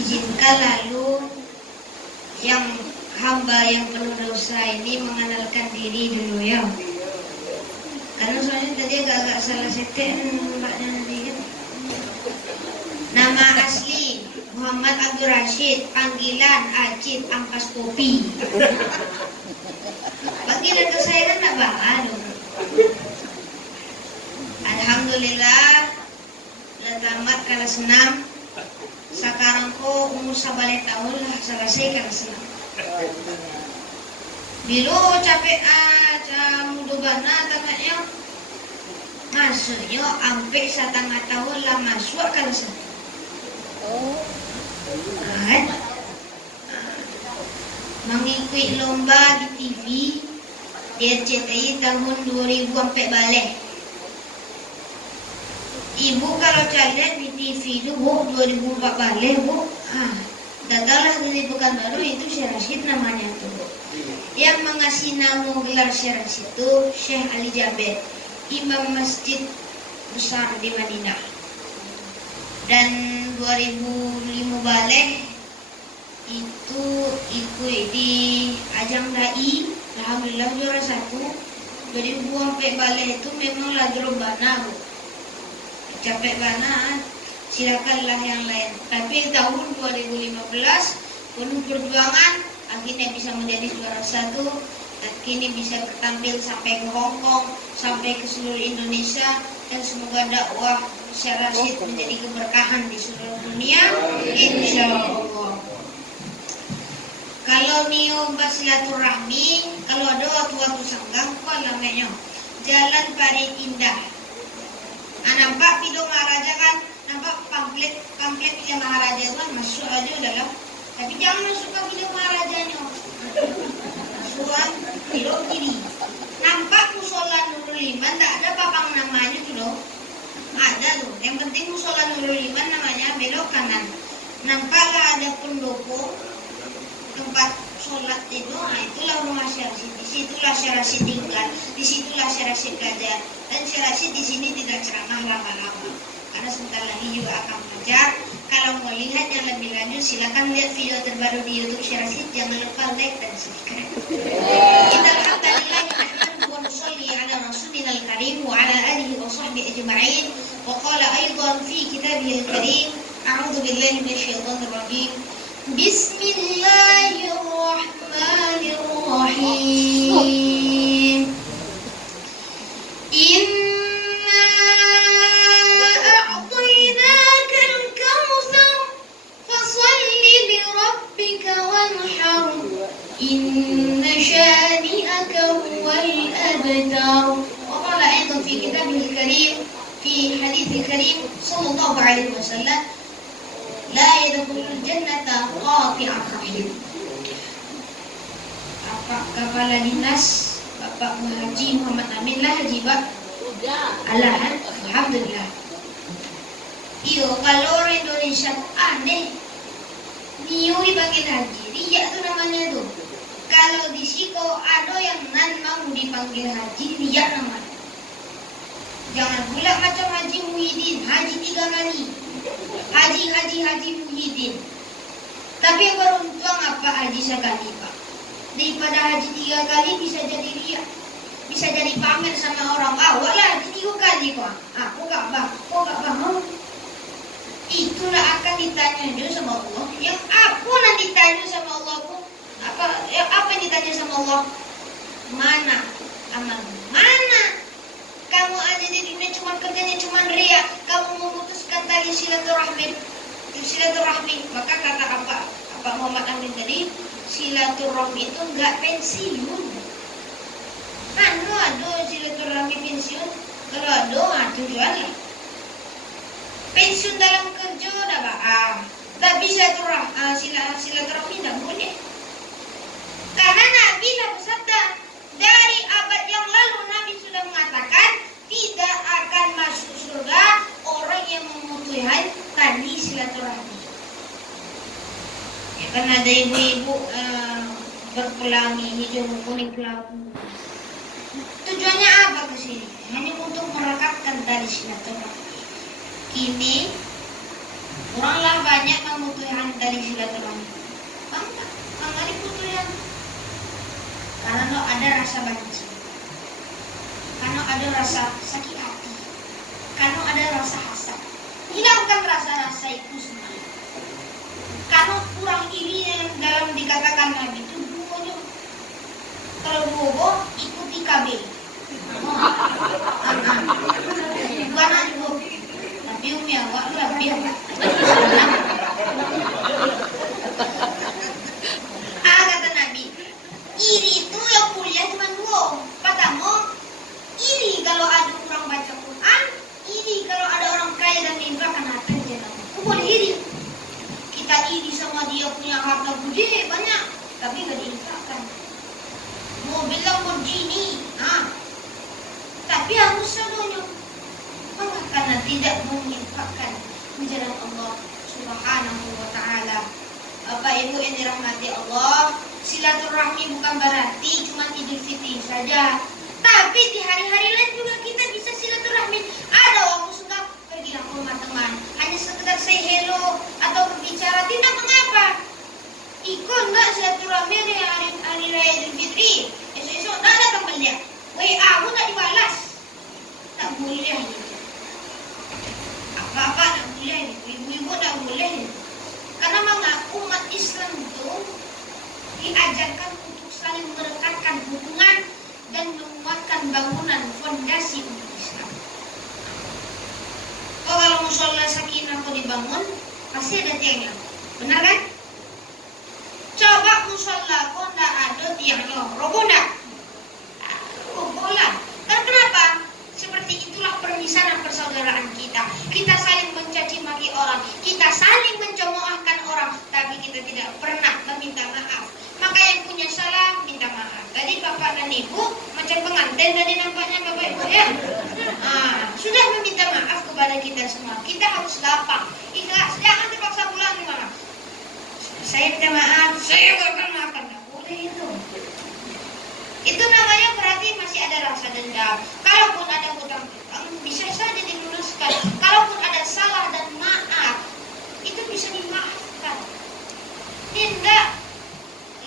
Izinkan lalu yang hamba yang penuh dosa ini mengenalkan diri dulu ya. Karena soalnya tadi agak salah setek mbaknya tadi kan. Nama asli Muhammad Abdul Rashid, panggilan Acid Ampas Kopi. Panggilan ke saya kan tak bawa dong. Alhamdulillah sudah tamat kelas 6. Sekarang kok umur 11 tahun lah selesai kelas 6. Bilo capek aja muda bana tangannya. Maksudnya sampai 1,5 tahun lah masuk kelas 6. Kan? Mengikuti lomba di TV di RCTI tahun 2000 sampai balik. Ibu kalau lihat di TV itu Bu 2004 balik Bu, gagallah dari Pekanbaru itu Syekh Rashid namanya tuh. Yang mengasih nama gelar Syekh Rashid itu Syekh Ali Jaber, imam masjid besar di Madinah. Dan 2005 balik itu ikut di ajang dai, alhamdulillah juara 1. 2000 sampai balik itu memang lagi bana Bu. Capek banget, silakanlah yang lain. Tapi tahun 2015 penuh perjuangan, akhirnya bisa menjadi juara 1. Kini bisa tampil sampai ke Hong Kong, sampai ke seluruh Indonesia, dan semoga dakwah Syekh Rashid menjadi keberkahan di seluruh dunia, insya Allah. Kalau nioba silaturahmi, kalau ada waktu-waktu senggang, kok namanya Jalan Parit Indah. Nampak video Maharaja kan, nampak pamflet video Maharaja itu kan masuk aja udah lah. Tapi jangan masuk ke video Maharajanya. Masukan belok kiri. Nampak musola Nurul Iman, tak ada papang namanya tuh loh. Ada tuh. Yang penting musola Nurul Iman namanya, belok kanan. Nampaklah ada pendopo tempat sholat itu, itulah rumah Syekh Rashid. Disitulah Syekh Rashid tinggal, disitulah Syekh Rashid belajar. Dan Syekh Rashid di sini tidak ceramah lama-lama, karena sebentar lagi juga akan mengajar. Kalau mau lihat yang lebih lanjut, silakan lihat video terbaru di YouTube Syekh Rashid. Jangan lupa like dan subscribe. Alhamdulillah, wa nusalli ala rasulil karim wa ala alihi wa sahbihi ajma'in. Wa qala aidan fi kitabihil karim, a'udzu billahi minasyaitonir rajim. Bismillahirrahmanirrahim. Inna a'tainakal kautsar fasalli li rabbika wanhar. Inna syani'aka huwal abtar. Wa qala aidan fi kitabihil karim fi haditsil karim sallallahu alaihi wasallam, la yadkhulul jannata qati'ur rahim. Bapak Kepala Dinas Bapak Haji Muhammad Amin lah Haji Pak. Alahan, alhamdulillah. Iyo, kalau orang Indonesia aneh, niu dipanggil haji, riak tuh namanya tuh. Kalau di Siko ada yang nan mau dipanggil haji, riak namanya. Jangan pula macam Haji Muhyiddin, haji 3 kali. Haji Muhyiddin. Tapi yang beruntung apa haji sekali Pak? Daripada haji 3 kali bisa jadi riak, bisa jadi pamer sama orang. Awak lah haji 3 kali kok. Kok gak bang? Itulah akan ditanya dulu sama Allah. Yang aku nanti ditanya sama Allah apa yang ditanya sama Allah? Mana amal? Mana? Kamu aja di dunia cuma kerjanya cuma riak. Kamu memutuskan tali silaturahmi. Maka kata Pak Muhammad Amin tadi, silaturahmi itu enggak pensiun. Mana ada silaturahmi pensiun? Kalau ada, tujuannya pensiun dalam kerja dah Pak. Tapi silaturahmi tidak boleh. Karena Nabi dah bersabda, dari abad yang lalu Nabi sudah mengatakan tidak akan masuk surga orang yang memutuskan tali silaturahmi. Ya kan ada ibu-ibu berpelangi hijau kuning kelabu. Tujuannya apa ke sini? Hanya untuk merekatkan tali silaturahmi. Kini Oranglah banyak membutuhkan dari silaturahmi. Mangga dibutuhkan. Karena ada rasa benci, karena ada rasa sakit hati, karena ada rasa hasad. Hilangkan rasa-rasa itu semua. Karena kurang iri yang dalam dikatakan Nabi itu dua. Kalau dua ikuti KB. Bukan dua. Tapi umi awak lebih. Kata Nabi, iri itu yang mulia cuma dua. Pertama, iri kalau ada orang baca Quran, iri kalau ada orang kaya dan menginfakkan hartanya. Itu boleh iri. Kita iri sama dia punya harta budi banyak, tapi gak diinfakkan. Mobil Lamborghini, tapi harus seluruhnya. Karena tidak menginfakkan di jalan Allah Subhanahu wa Ta'ala. Bapak Ibu yang dirahmati Allah, silaturahmi bukan berarti cuma Idul Fitri saja, tapi di hari-hari lain juga kita bisa silaturahmi. Ada waktu suka pergi ke rumah teman, hanya sekedar say hello atau berbicara, tidak mengapa. Ikut enggak silaturahmi di hari raya Idul Fitri? Esok-esok dah datang balik. WA pun tak dibalas. Tak boleh. Apa-apa tak boleh. Ibu-ibu tak boleh. Karena mengaku umat Islam itu diajarkan untuk saling merekatkan hubungan dan menguatkan bangunan fondasi untuk Islam. Kalau musola sakinah itu dibangun, pasti ada tiangnya. Benar kan? Coba musola kok tidak ada tiangnya, roboh enggak? Roboh lah. Karena kenapa? Seperti itulah permisalan persaudaraan kita. Kita saling mencaci maki orang, kita saling mencemoohkan orang, tapi kita tidak pernah meminta maaf. Maka yang punya salah minta maaf. Tadi bapak dan ibu macam pengantin tadi nampaknya bapak ibu ya. Sudah meminta maaf kepada kita semua. Kita harus lapang, ikhlas, jangan terpaksa pulang maaf. Saya minta maaf, saya akan maafkan. Tidak boleh itu. Itu namanya berarti masih ada rasa dendam. Kalaupun ada hutang bisa saja dilunaskan. Kalaupun ada salah dan maaf, itu bisa dimaafkan. Tidak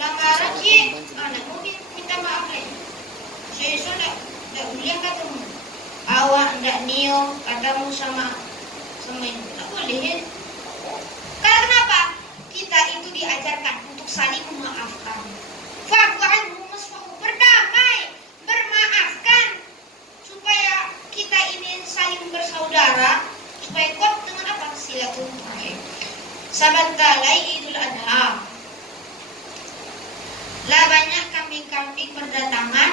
lamaran sih, anak minta maaf lagi. Saya sudah boleh ketemu. Awak tidak nio katamu sama ini, tidak boleh. Karena kenapa? Kita itu diajarkan untuk saling memaafkan. Fa'fu berdamai, bermaafkan, supaya kita ini saling bersaudara, supaya kuat dengan apa? Silaturahim. Sabantalai Idul Adha, lah banyak kambing-kambing berdatangan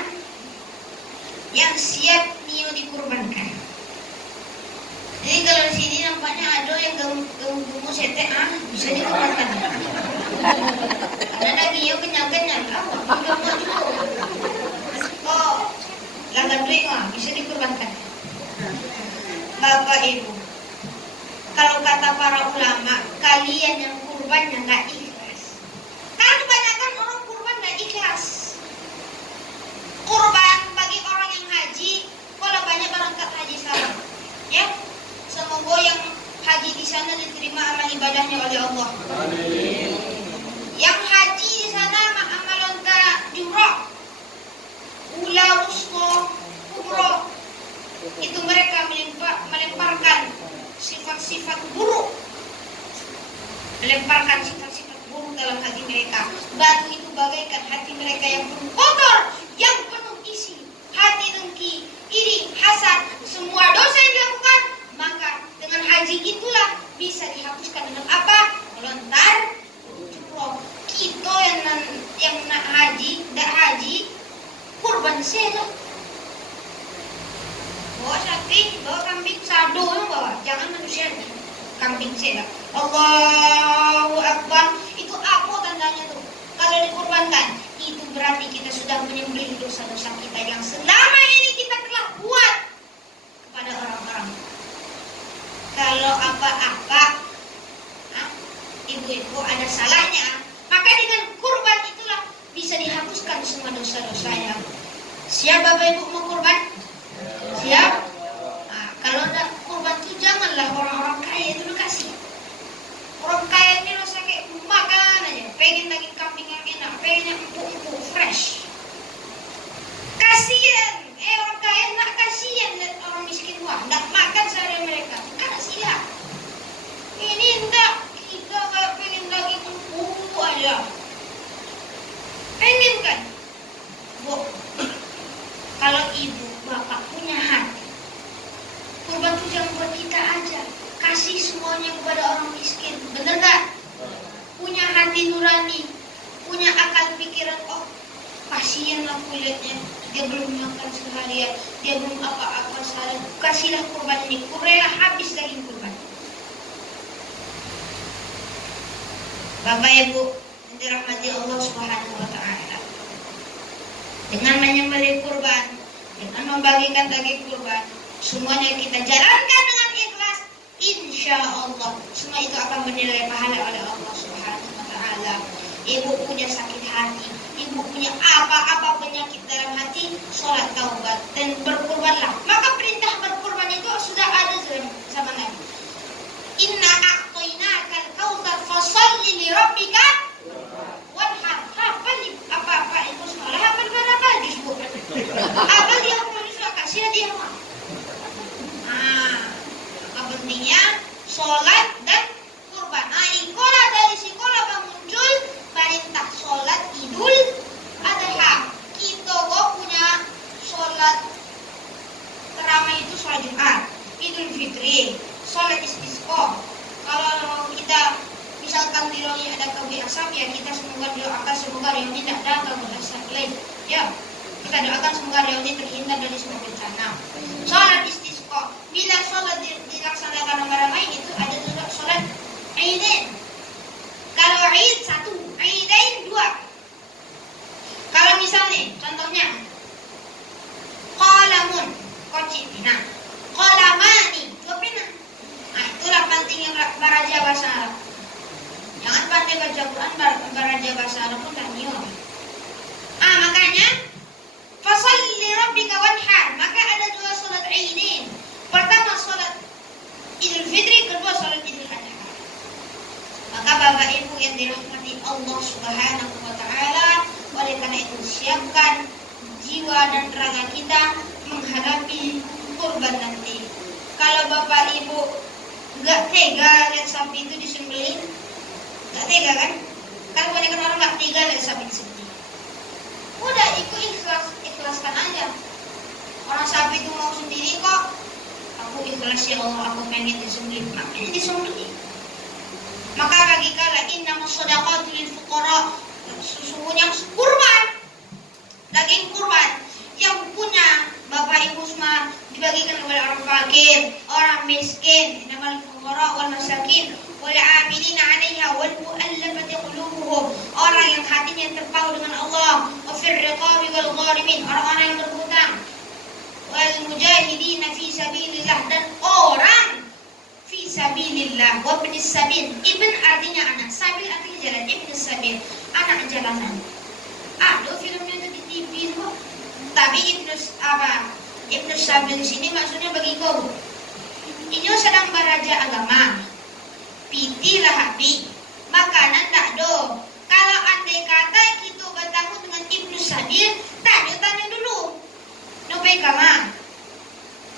yang siap nio dikurbankan. Jadi kalau di sini nampaknya ada yang gemuk sete, bisa dikurbankan. Karena dagingnya kenyang-kenyang, gemuk juga. Oh, langgan duit bisa dikurbankan. Bapak Ibu, kalau kata para ulama, kalian yang kurbannya nggak ikhlas. Karena kebanyakan orang kurban nggak ikhlas. Kurban bagi orang yang haji, kalau banyak berangkat haji sekarang, ya. Semoga yang haji di sana diterima amal ibadahnya oleh Allah. Amin. Yang haji di sana amalan tak jumrah, ula rusko, umroh, itu mereka melemparkan sifat-sifat buruk, melemparkan sifat-sifat buruk dalam hati mereka. Batu itu bagaikan hati mereka yang penuh kotor, yang penuh isi hati dengki, iri, hasad, semua dosa yang dilakukan. Maka dengan haji itulah bisa dihapuskan dengan apa? Melontar jumroh. Kita yang nak haji, tidak haji, kurban seda. Bawa sapi, bawa kambing sado yang bawa, jangan manusia kambing seda. Allahu Akbar. Itu apa tandanya tuh? Kalau dikurbankan, itu berarti kita sudah menyembelih dosa-dosa kita yang selama ini kita telah buat kepada orang-orang. Kalau apa-apa ibu-ibu ada salahnya, maka dengan kurban itulah bisa dihapuskan semua dosa-dosanya. Siap Bapak Ibu mau kurban? Siap? Kalau ada kurban itu janganlah orang-orang kaya itu kasih. daging kambing yang enak, pengen yang empuk-empuk, fresh. Kasian, orang kaya nak kasian lihat orang miskin, wah, nggak makan sehari mereka. Kasihlah. Ini enggak, kita kayak pengen daging empuk aja. Pengen kan? Bu, kalau ibu, bapak punya hati, kurban itu jangan buat kita aja. Kasih semuanya kepada orang miskin. Bener gak? Punya hati nurani, punya akal pikiran, oh kasihan aku lihatnya, dia belum makan seharian, dia belum apa-apa seharian, kasihlah kurban ini, kurela habis daging kurban. Bapak Ibu yang dirahmati Allah Subhanahu wa Ta'ala, dengan menyembelih kurban, dengan membagikan daging kurban, semuanya kita jalankan dengan ikhlas, insya Allah semua itu akan bernilai pahala oleh Allah Subhanahu wa Ta'ala. Ibu punya sakit hati, ibu punya apa-apa penyakit dalam hati, sholat taubat dan berkurbanlah. Maka perintah berkurban itu sudah ada zaman Nabi. Inna a'tainakal kautsar fasholli li rabbika wanhar. Hafal apa-apa itu sekolah, hafal berapa juz bu? Hafal dia hafal sudah kasih dia mah. Pentingnya sholat dan kurban. Ikola dari sekolah muncul perintah sholat Idul Adha. Kita punya sholat terawih itu sholat Jumat, Idul Fitri, sholat istisqa. Kalau kita misalkan di Riau ada kabut asap, ya kita semoga doakan semoga Riau ini tidak ada kabut asap lain. Ya, kita doakan semoga Riau ini terhindar dari semua bencana. Sholat istisqa. Bila sholat dilaksanakan ramai-ramai itu ada juga sholat Aidain. Kalau Aid satu, Aidain dua. Kalau misalnya contohnya qalamun koci pina, qalamani dua pina. Nah itulah pentingnya baraja bahasa Arab. Jangan pandai baca Quran, baraja bahasa Arab pun tak nyium. Makanya fasholli li rabbika wanhar. Maka ada dua sholat Aidain. Pertama sholat Idul Fitri, kedua sholat Idul Adha. Maka Bapak Ibu yang dirahmati Allah Subhanahu wa Ta'ala, oleh karena itu siapkan jiwa dan raga kita menghadapi kurban nanti. Kalau Bapak Ibu gak tega lihat sapi itu disembelih, gak tega kan? Kan kebanyakan orang gak tega lihat sapi disembelih. Udah ikhlaskan aja. Orang sapi itu mau sendiri kok. Aku ikhlas ya Allah, aku pengen disembelih, makanya disembelih. Maka bagi kala innamas shadaqatu lil fuqara, sesungguhnya kurban, daging kurban yang punya Bapak Ibu semua dibagikan kepada orang fakir, orang miskin, innamal fuqara wal masakin wal 'amilina 'alaiha wal mu'allafati qulubuhum, orang yang hatinya terpaut dengan Allah, wa fir riqabi wal gharimin, orang-orang yang berhutang, wal mujahidina fi sabilillah, dan orang fi sabilillah, wa ibnis sabil. Ibn artinya anak, sabil artinya jalan, ibnis sabil anak jalanan. Ada filmnya itu di TV kok. Tapi ibnus sabil di sini maksudnya bagi kau. Ini sedang beraja agama. Pitilah habi, makanan tak do. Kalau andai kata kita bertemu dengan ibnus sabil, tanya dulu. Nopai kama,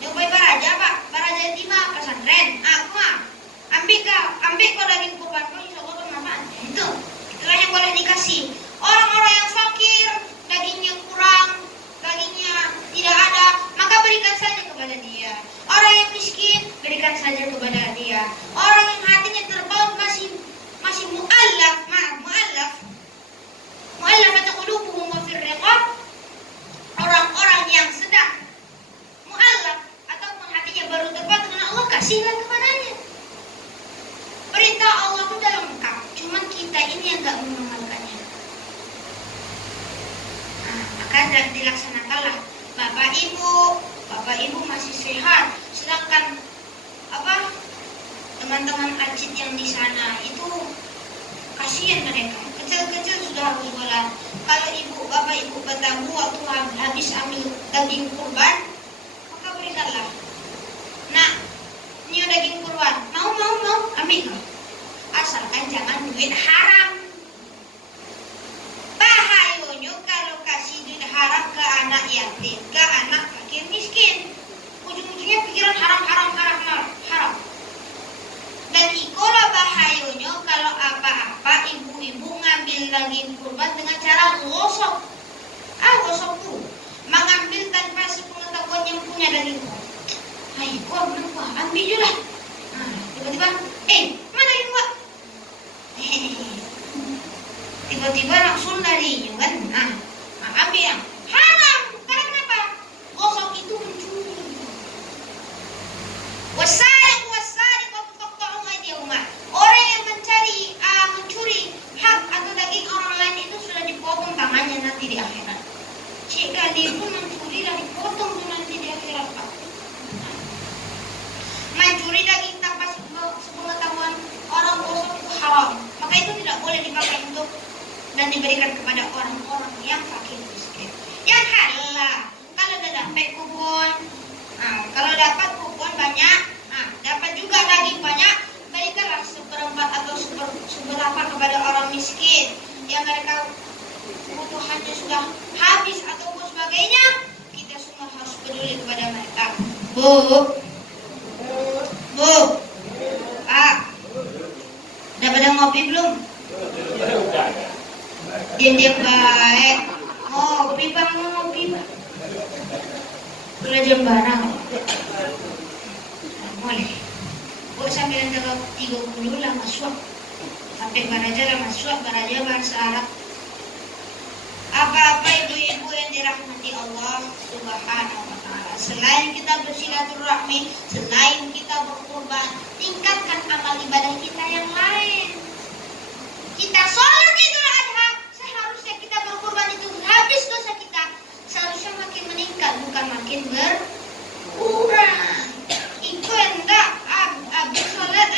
nopai baraja pak, baraja di mana pesantren, aku mah, ambil kau daging kurban kau, insya Allah bermanfaat. Itulah yang boleh dikasih. Orang-orang yang fakir, dagingnya kurang, dagingnya tidak ada, maka berikan saja kepada dia. Orang yang miskin, berikan saja kepada dia. Orang yang hatinya terpaut masih mu'allaf atau qulubuhum wa fir riqab, orang-orang yang sedang mu'allaf ataupun hatinya baru terpaut dengan Allah, kasihlah kepadanya. Perintah Allah itu dalam lengkap, cuman kita ini yang gak mengamalkannya. Maka dilaksanakanlah. Bapak Ibu masih sehat, sedangkan teman-teman ajit yang di sana itu kasihan mereka, kecil-kecil sudah harus sekolah. Kalau Bapak Ibu bertamu waktu habis ambil daging kurban, maka berikanlah. Nah, ini daging kurban, mau ambil, asalkan jangan duit haram. berharap ke anak yatim, ke anak fakir miskin. Ujung-ujungnya pikiran haram. Dan ikolah bahayanya kalau apa-apa ibu-ibu ngambil daging kurban dengan cara gosok. Gosok tuh. Mengambil tanpa sepengetahuan yang punya daging kurban. Hai, gua kenapa? Ambil je lah. Tiba-tiba, mana daging gua? Tiba-tiba langsung darinya kan. Ambil yang haram. Karena kenapa? Gosok itu mencuri. Orang yang mencuri hak atau daging orang lain itu sudah dipotong tangannya nanti di akhirat. Sekalipun mencuri dan dipotong tuh nanti di akhirat, Pak. Mencuri daging tanpa sepengetahuan orang gosok itu haram. Maka itu tidak boleh dipakai untuk dan diberikan kepada orang-orang yang fakir miskin. Yang halal, kalau udah dapat kupon, kalau dapat kupon banyak, dapat juga daging banyak, berikanlah seperempat atau seberapa kepada orang miskin yang mereka kebutuhannya sudah habis atau sebagainya. Kita semua harus peduli kepada mereka. Bu, Pak, udah pada ngopi belum? Diam-diam baik. Ngopi Bang, ngopi Bang. Udah jam barang. Boleh. Bu sambil tanggal 30 lah masuk. Sampai baraja lah masuk, baraja bahasa Arab. Apa-apa ibu-ibu yang dirahmati Allah Subhanahu wa ta'ala, selain kita bersilaturahmi, selain kita berkurban, tingkatkan amal ibadah kita yang lain. Kita sholat Idul Adha, seharusnya kita berkurban itu habis dosa kita. Seharusnya makin meningkat, bukan makin berkurang. Itu enggak habis sholat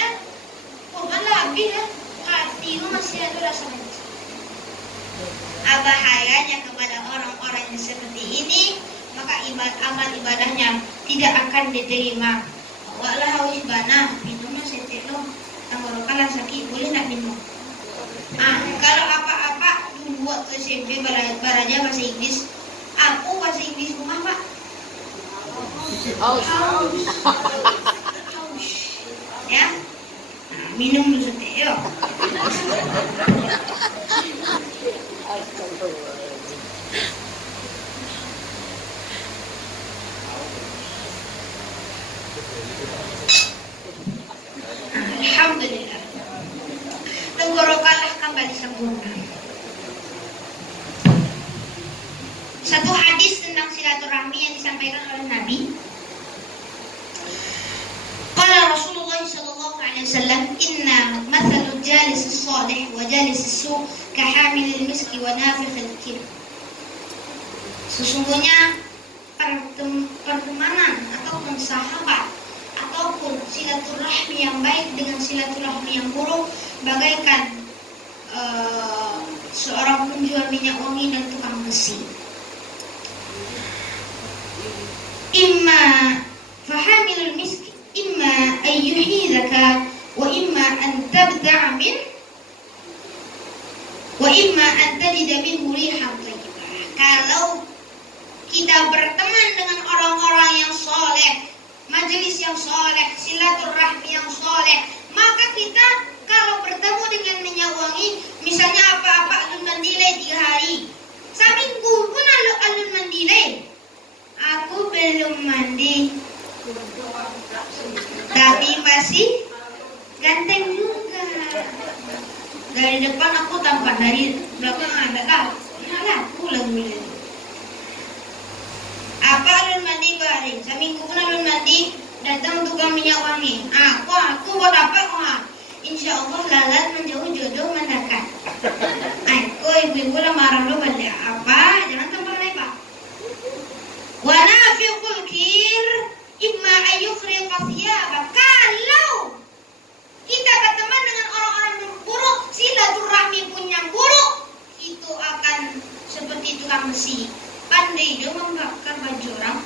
kurban lah habis hati itu masih ada rasa manis. Bahayanya kepada orang-orang yang seperti ini, maka amal ibadahnya tidak akan diterima. Walah haus bana, minumnya setelo, tenggorokan sakit, boleh nak minum. Kalau apa-apa buat SMP baraja bahasa Inggris, aku bahasa Inggris rumah Pak. Haus. Ya, minum dulu setelo. Alhamdulillah. Tenggorokanlah kembali sempurna. Satu hadis tentang silaturahmi yang disampaikan oleh Nabi. Qala Rasulullah sallallahu alaihi wasallam, "Inna mathalul jalis as-salih wa jalis as-su' kahamilil miski wa nafikhil kir." Sesungguhnya pertemanan ataupun sahabat ataupun silaturahmi yang baik dengan silaturahmi yang buruk bagaikan seorang penjual minyak wangi dan tukang besi. Imma fahamilul miski imma ayyuhidaka wa imma an tabda'a min wa imma an tajida minhu rihan thayyibah. Kalau kita berteman dengan orang-orang yang soleh, majelis yang soleh, silaturahmi yang soleh, maka kita kalau bertemu dengan minyak wangi, misalnya apa-apa alun mandilai 3 hari, seminggu pun alun mandilai. Aku belum mandi, tapi masih ganteng juga. Dari depan aku tampan, dari belakang ada tahu. Aku lagu apa alun mandi bareng, seminggu pun alun mandi, datang tukang minyak wangi. Aku buat apa? Insya Allah lalat menjauh jodoh mendekat. Aku ibu-ibu lah marah lo balik apa? Jangan tambah lebar. Wana fi kulkir imma ayyukhriqa thiyaba. Kalau kita berteman dengan orang-orang yang buruk, silaturahmi pun yang buruk, itu akan seperti tukang besi. Pandai dia membakar baju orang,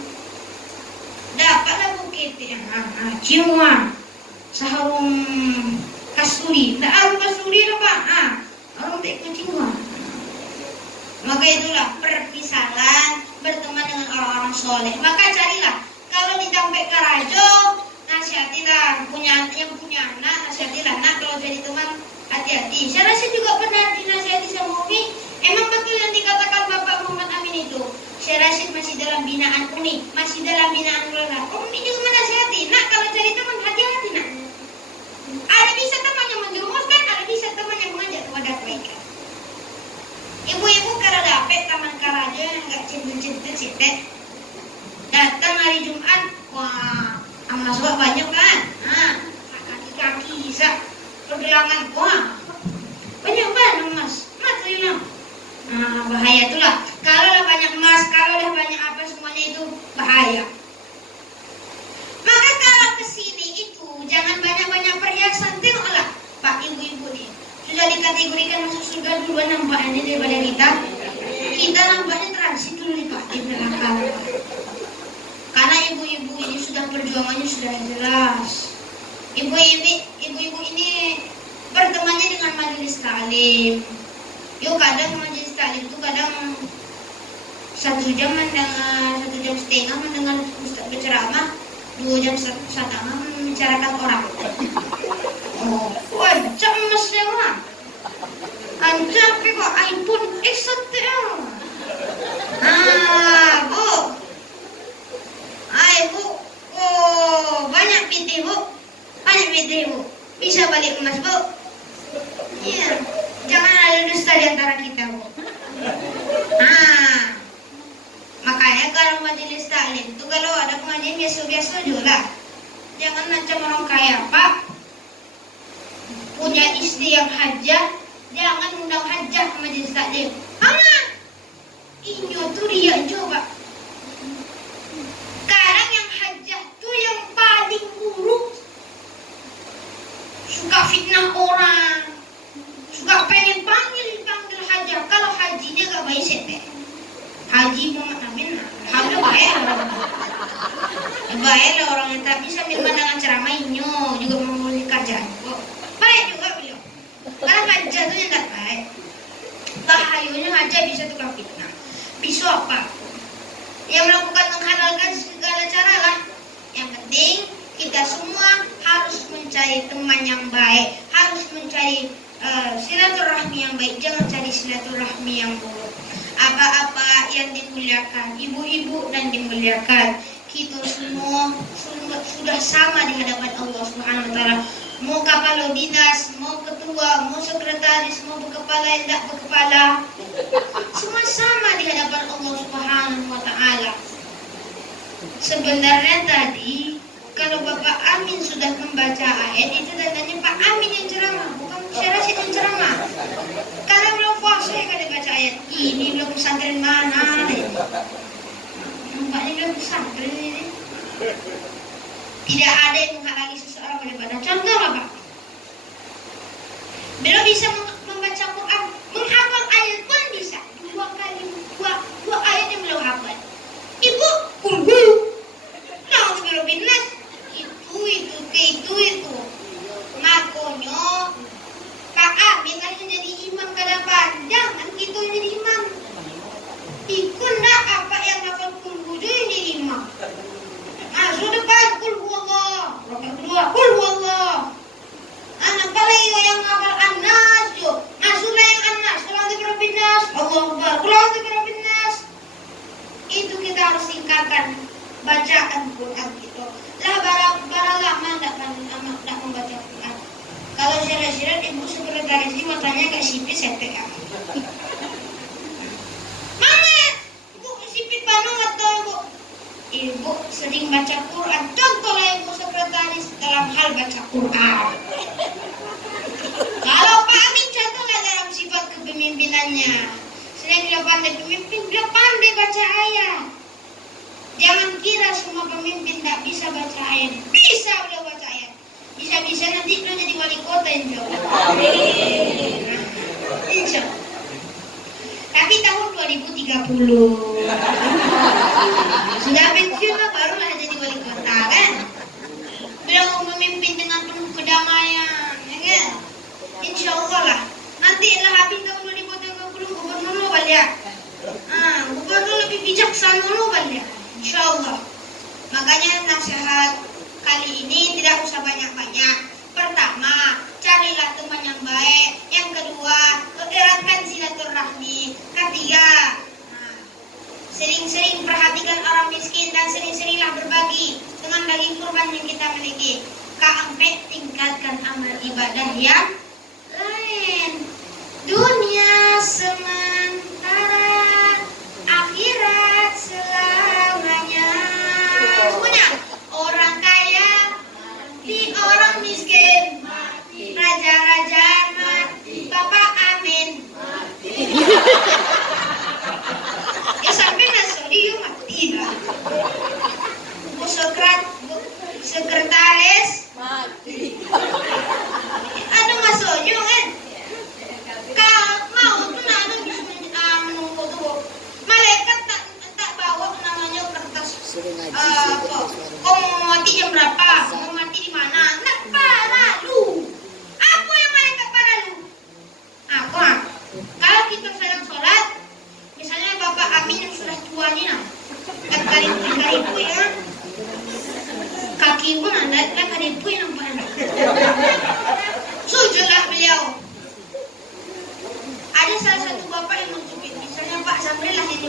dapatlah bukit ciuman saharum kasuri, tak ada kasuri lah Pak. Orang tak ciuman. Maka itulah perpisahan salah, berteman dengan orang-orang soleh. Maka carilah, kalau di Tampe Karajo, nasihatilah yang punya anak, nasihatilah nak kalau jadi teman hati-hati. Saya rasa juga pernah dinasihati sama Umi. Emang betul yang dikatakan Bapak Muhammad Amin itu. Saya rasa masih dalam binaan Umi, masih dalam binaan keluarga. Umi juga menasihati, nak kalau jadi teman hati-hati nak. Ada bisa teman yang menjerumuskan, ada bisa teman yang mengajak kepada kebaikan. Ibu-ibu kalau dapet taman Karajo yang nggak cinta-cinta, datang hari Jumat, wah, amal suka banyak kan? Nah, kaki-kaki bisa pergelangan, wah, banyak banget mas hilang. Nah, bahaya itulah. Kalau dah banyak emas, kalau dah banyak apa semuanya itu bahaya. Maka kalau kesini itu jangan banyak-banyak perhiasan. Tengoklah Pak ibu-ibu nih, sudah dikategorikan masuk surga duluan nampaknya daripada kita. Kita nampaknya transit dulu nih Pak di belakang. Karena ibu-ibu ini sudah perjuangannya sudah jelas. Ibu-ibu ini bertemannya dengan majelis taklim. Yuk kadang majelis taklim itu kadang 1 jam mendengar, 1 jam setengah mendengar ustaz berceramah, 2 jam setengah membicarakan orang. Oh, wajah mas dewa. Anjir kok iPhone X1 ya. Bu. Bu. Oh, banyak PT bu. Bisa balik emas bu. Iya. Jangan ada dusta di antara kita bu. Makanya kalau majelis taklim itu kalau ada pengajian biasa-biasa juga lah. Jangan macam orang kaya Pak. Punya istri yang hajah, jangan undang hajah ke majelis taklim. Inyo tuh dia coba. Kadang yang hajah tuh yang paling buruk. Suka fitnah orang. Suka pengen panggil hajah. Kalau hajinya gak baik sete. Haji Muhammad Amin, alhamdulillah baik lah orang yang tak bisa dengan ceramah inyo juga mengurusi kerjaan kok. Baik juga beliau. Karena hajah itu yang tak baik. Bahayanya hajah bisa tukang fitnah. Bisa apa? Yang melakukan menghalalkan segala cara lah. Yang penting kita semua harus mencari teman yang baik, harus mencari silaturahmi yang baik, jangan cari silaturahmi yang buruk. Apa-apa yang dimuliakan, ibu-ibu dan dimuliakan, kita semua sudah sama di hadapan Allah Subhanahu wa taala. Mau kepala dinas, mau ketua, mau sekretaris, mau berkepala yang tak berkepala, semua sama di hadapan Allah Subhanahu wa taala. Sebenarnya tadi kalau Bapak Amin sudah membaca ayat itu tandanya Pak Amin yang ceramah, bukan Syekh Rashid yang ceramah. Karena belum puasa ya kan baca ayat ini, belum pesantren mana ini. Nampaknya belum pesantren ini. Tidak ada yang menghalangi seseorang daripada contoh lah Pak. Beliau bisa membaca Quran, menghafal ayat pun bisa. Dua ayat yang beliau hafal. Ibu, kulhu. Nah, beliau binas. Itu. Makanya Pak Amin lah yang jadi imam ke depan. Jangan kita yang jadi imam. Ikut nak apa yang hafal kulhu yang jadi imam. Masuk depan kulhu Allah. Rokat kedua kulhu Allah. Anak paling yang hafal An-Nas jo. Masuklah yang An-Nas. Kalau di Nas, Allah Akbar. Kalau di Nas, itu kita harus tingkatkan bacaan Quran gitu. Lah barang lama tak membaca Quran. Kalau syarat-syarat ibu sekretaris ini matanya agak sipit sete. Mama, ibu sipit panu atau ibu sering baca Quran. Contohlah ibu sekretaris dalam hal baca Quran. Kalau Pak Amin contohlah dalam sifat kepemimpinannya. Selain dia pandai pemimpin, dia pandai baca ayat. Jangan kira semua pemimpin tak bisa baca ayat. Bisa beliau baca ayat. Bisa-bisa nanti beliau jadi wali kota insya Allah. Amin. Insya Allah. Tapi tahun 2030 sudah pensiun lah barulah jadi wali kota kan. Beliau memimpin dengan penuh kedamaian, ya kan? Insya Allah lah. Nanti lah habis tahun 2030 gubernur lo balik. Gubernur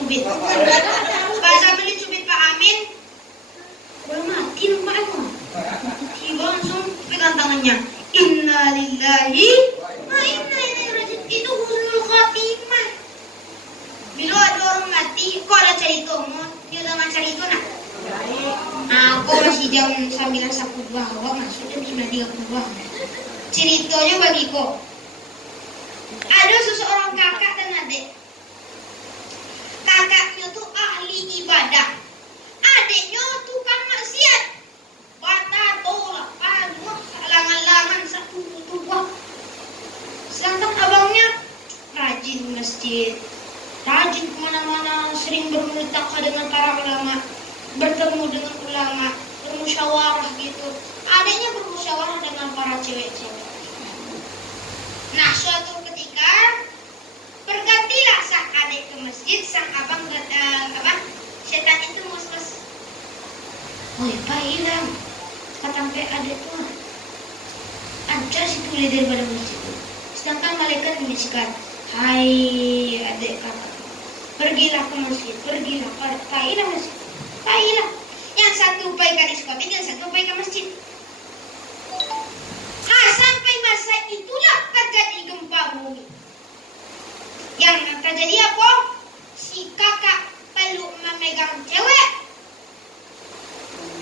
cubit. Pas sampai dicubit Pak Amin, udah mati Pak Amin. Tiba langsung pegang tangannya. Innalillahi wa inna ilaihi raji'un. Itu husnul khotimah. Bila ada orang mati, kok ada cerita mau? Dia udah nggak cerita nak? Aku masih jam 9.10 awak masuk jam 9.30. Ceritanya bagiku. Ada seseorang kakak dan adik. Kakaknya tuh ahli ibadah. Adiknya tukang maksiat. Batato lah, panu, langan-langan, satu tua. Sedangkan abangnya rajin masjid, rajin kemana-mana, sering bermultaqah dengan para ulama, bertemu dengan ulama, bermusyawarah gitu. Adiknya bermusyawarah dengan para cewek-cewek. Nah, suatu ketika bergantilah sang adik ke masjid, sang abang setan itu mus-mus. Woi, Pak hilang. Sampai adik tuh ancas itu daripada masjid. Sedangkan malaikat membisikkan, hai adik kakak, pergilah ke masjid, pergilah, kailah masjid, kailah. Yang satu pergi ke diskotik, yang satu pergi ke masjid. Sampai masa itulah terjadi gempa bumi. Yang terjadi apa? Si kakak peluk memegang cewek,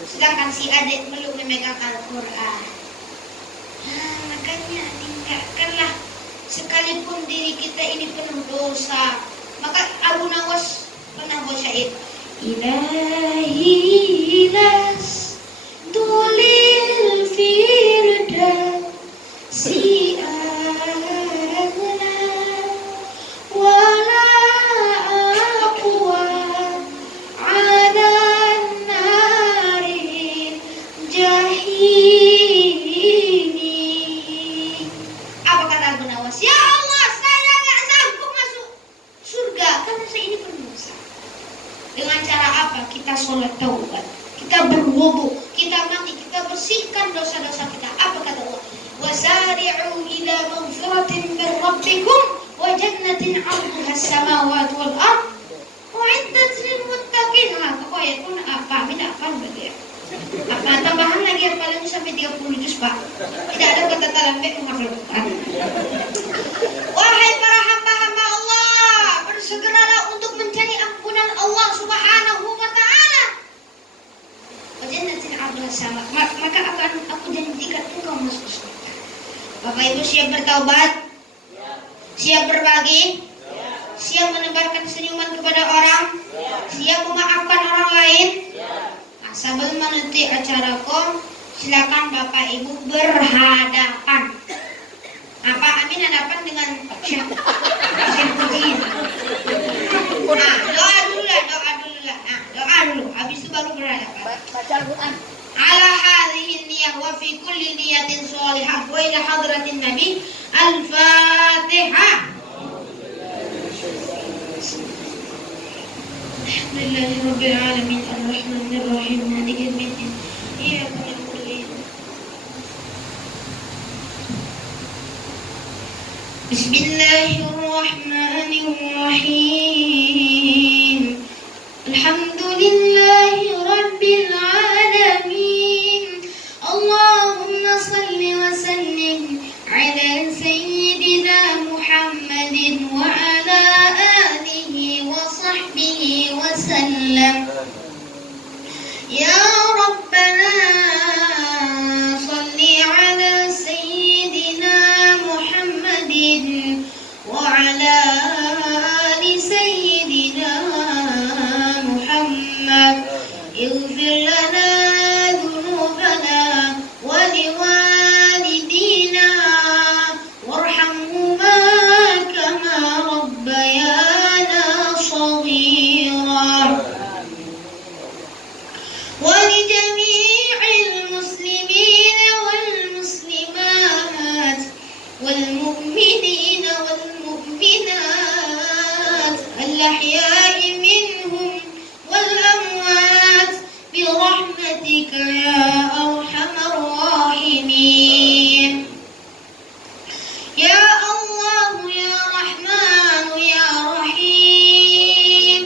sedangkan si adik meluk memegang Al-Quran. Makanya tinggalkanlah, sekalipun diri kita ini penuh dosa. Maka Abu Nawas pernah bersyair, Ilahi las tulil firda si agna wala aqwa ala nari jahimi. Apa kata Abu Nawas? Ya Allah, saya nggak sanggup masuk surga karena saya ini berdosa. Dengan cara apa? Kita sholat taubat, kita berwudu, kita mandi, kita bersihkan dosa-dosa kita. Apa kata Allah? Wasari'u ila maghfiratin min rabbikum wa jannatin 'arduha as-samawati wal ard u'iddat lil muttaqin. Apa ayat pun apa? Minta apa bagi? Apa tambahan lagi hafalannya sampai 30 juz, Pak? Tidak ada kata talambek menghafal Quran. Wahai para hamba-hamba Allah, bersegeralah untuk mencari ampunan Allah Subhanahu wa taala. Wajannatin 'arduha sama, maka akan aku janjikan engkau masuk surga. Bapak Ibu siap bertaubat? Siap berbagi? Siap menebarkan senyuman kepada orang? Siap memaafkan orang lain? Nah, sebelum menutup acaraku, silakan Bapak Ibu berhadapan. Pak Amin hadapan dengan Syekh Puji. Nah, doa dulu lah. Nah, doa dulu. Habis itu baru berhadapan. Baca Al-Quran. Ala hadhihi niyah wa fi kulli niyatin shalihah wa ila hadratin nabi al-fatihah. Alhamdulillahi rabbil alamin ar-rahmanir rahim maliki yaumiddin iyyaka na'budu wa iyyaka nasta'in. Bismillahirrahmanirrahim. Alhamdulillahi rabbil alamin. Allahumma salli wa sallim ala sayyidina Muhammadin wa ala alihi wa sahbihi wa sallam. Ya Rabbana salli ala sayyidina Muhammadin wa ala ali sayyidina Muhammad. Ighfir lana dhunubana wa liwalidina warhamhuma kama rabbayana shaghira. ولجميع المسلمين والمسلمات والمؤمنين والمؤمنات الأحياء منهم والأموات برحمتك يا أرحم الراحمين. يا الله يا رحمن يا رحيم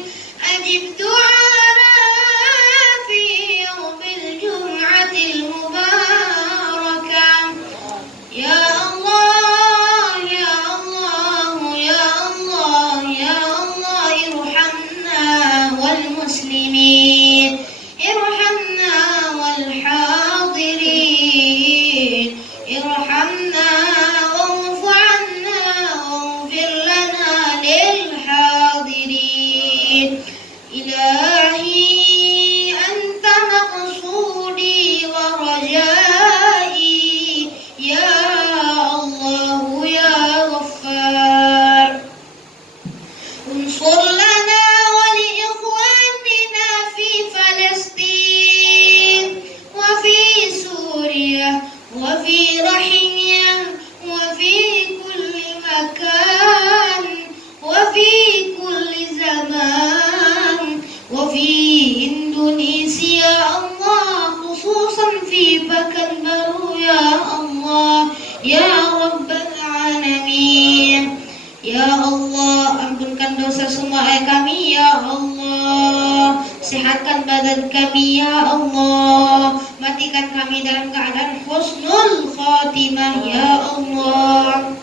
kami ya Allah. Sehatkan badan kami ya Allah. Matikan kami dalam keadaan husnul khotimah ya Allah.